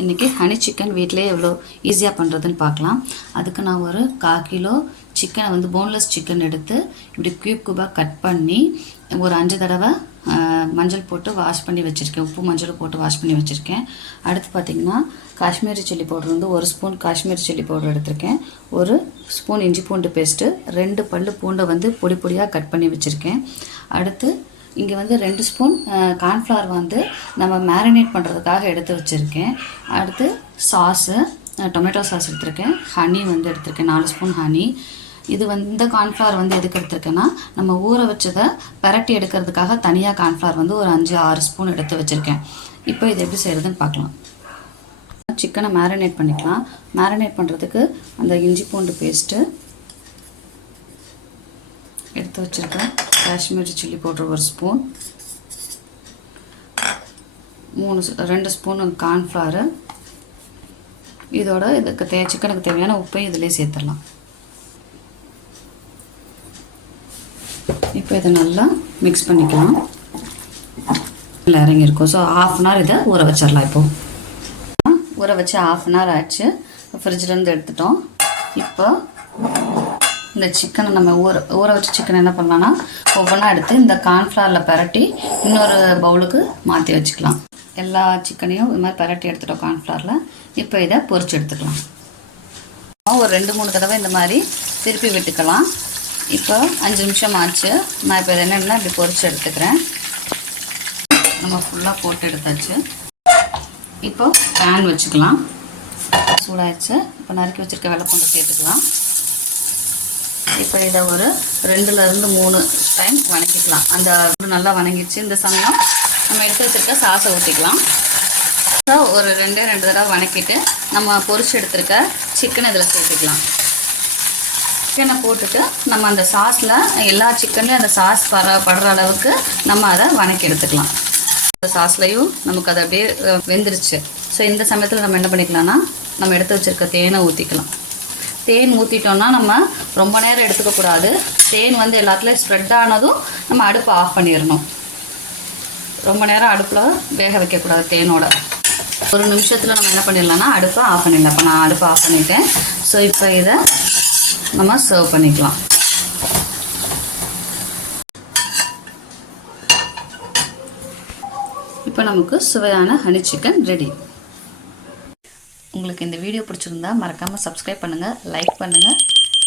இன்றைக்கி honey chicken வீட்டிலே எவ்வளோ ஈஸியாக பண்ணுறதுன்னு பார்க்கலாம். அதுக்கு நான் ஒரு கால் கிலோ சிக்கனை வந்து போன்லெஸ் சிக்கன் எடுத்து இப்படி க்யூப் க்யூபாக கட் பண்ணி ஒரு அஞ்சு தடவை மஞ்சள் போட்டு வாஷ் பண்ணி வச்சுருக்கேன். உப்பு மஞ்சள் போட்டு வாஷ் பண்ணி வச்சுருக்கேன். அடுத்து பார்த்திங்கன்னா காஷ்மீரி சில்லி பவுடர் வந்து ஒரு ஸ்பூன் காஷ்மீரி சில்லி பவுடர் எடுத்திருக்கேன். ஒரு ஸ்பூன் இஞ்சி பூண்டு பேஸ்ட்டு ரெண்டு பல் பூண்டை வந்து பொடி பொடியாக கட் பண்ணி வச்சுருக்கேன். அடுத்து இங்கே வந்து ரெண்டு ஸ்பூன் கார்ன்ஃப்ளவர் வந்து நம்ம மேரினேட் பண்ணுறதுக்காக எடுத்து வச்சுருக்கேன். அடுத்து சாஸு டொமேட்டோ சாஸ் எடுத்திருக்கேன். ஹனி வந்து எடுத்திருக்கேன் நாலு ஸ்பூன் ஹனி இது வந்து இந்த கார்ன்ஃப்ளவர் வந்து எதுக்கு எடுத்திருக்கேன்னா நம்ம ஊற வச்சதை பரட்டி எடுக்கிறதுக்காக தனியாக கார்ன்ஃப்ளவர் வந்து ஒரு அஞ்சு ஆறு ஸ்பூன் எடுத்து வச்சுருக்கேன். இப்போ இது எப்படி செய்கிறதுன்னு பார்க்கலாம். சிக்கனை மேரினேட் பண்ணிக்கலாம். மேரினேட் பண்ணுறதுக்கு அந்த இஞ்சி பூண்டு பேஸ்ட்டு எடுத்து வச்சுருக்கேன். காஷ்மீரி சில்லி பவுடர் ஒரு ஸ்பூன். மூணு ரெண்டு ஸ்பூன் கார்ன்ஃப்ளவரு இதோட இதுக்கு தே சிக்கனுக்கு தேவையான உப்பையும் இதிலே சேர்த்துடலாம். இப்போ இதை நல்லா மிக்ஸ் பண்ணிக்கலாம். நல்லா இறங்கியிருக்கும் ஸோ ஆஃப் அன் ஹவர் இதை ஊற வச்சிடலாம் இப்போது ஊற வச்சு ஆஃப் அன் ஹவர் ஆச்சு. ஃப்ரிட்ஜ்லேருந்து எடுத்துட்டோம். இப்போ இந்த சிக்கனை நம்ம ஊற ஊற வச்ச சிக்கன் என்ன பண்ணலாம்னா ஒவ்வொன்றா எடுத்து இந்த கார்ன்ஃப்ளவரில் பரட்டி இன்னொரு பவுலுக்கு மாற்றி வச்சுக்கலாம். எல்லா சிக்கனையும் இது மாதிரி பரட்டி எடுத்துட்டோம் கார்ன்ஃப்ளவரில் இப்போ இதை பொரிச்சு எடுத்துக்கலாம். ஒரு ரெண்டு மூணு தடவை இந்த மாதிரி திருப்பி விட்டுக்கலாம். இப்போ அஞ்சு நிமிஷம் ஆச்சு. நான் இப்போ இதை என்னென்னா இப்படி பொரிச்சு எடுத்துக்கிறேன். நம்ம ஃபுல்லாக போட்டு எடுத்தாச்சு. இப்போ பேன் வச்சுக்கலாம். சூடாயிடுச்சு. இப்போ நறுக்கி வச்சுருக்க வெள்ளைப்பூண்டு சேர்த்துக்கலாம். இப்போ இதை ஒரு ரெண்டுலேருந்து மூணு டைம் வணக்கிக்கலாம். அந்த நல்லா வணங்கிடுச்சு. இந்த சமயம் நம்ம எடுத்து வச்சுருக்க சாஸை ஊற்றிக்கலாம் ஒரு ரெண்டே ரெண்டு தடவை வணக்கிட்டு நம்ம பொரிச்சு எடுத்துருக்க சிக்கன் இதில் சேர்த்துக்கலாம். சிக்கனை போட்டுட்டு நம்ம அந்த சாஸில் எல்லா சிக்கன்லேயும் அந்த சாஸ் பர படுற அளவுக்கு நம்ம அதை வணக்கி எடுத்துக்கலாம். அந்த சாஸ்லையும் நமக்கு அது அப்படியே வெந்துருச்சு. ஸோ இந்த சமயத்தில் நம்ம என்ன பண்ணிக்கலாம்னா நம்ம எடுத்து வச்சுருக்க தேனை ஊற்றிக்கலாம் தேன் ஊற்றிட்டோம்னா நம்ம ரொம்ப நேரம் எடுத்துக்கக்கூடாது தேன் வந்து எல்லாத்துலேயும் ஸ்ப்ரெட் ஆனதும் நம்ம அடுப்பை ஆஃப் பண்ணிடணும். ரொம்ப நேரம் அடுப்பில் வேக வைக்கக்கூடாது தேனோட. ஒரு நிமிஷத்தில் நம்ம என்ன பண்ணிடலாம்னா அடுப்பை ஆஃப் பண்ணிடலாம். இப்போ நான் அடுப்பை ஆஃப் பண்ணிட்டேன். ஸோ இப்போ இதை நம்ம சர்வ் பண்ணிக்கலாம். இப்போ நமக்கு சுவையான ஹனி சிக்கன் ரெடி உங்களுக்கு இந்த வீடியோ பிடிச்சிருந்தா மறக்காமல் சப்ஸ்கிரைப் பண்ணுங்கள் லைக் பண்ணுங்கள்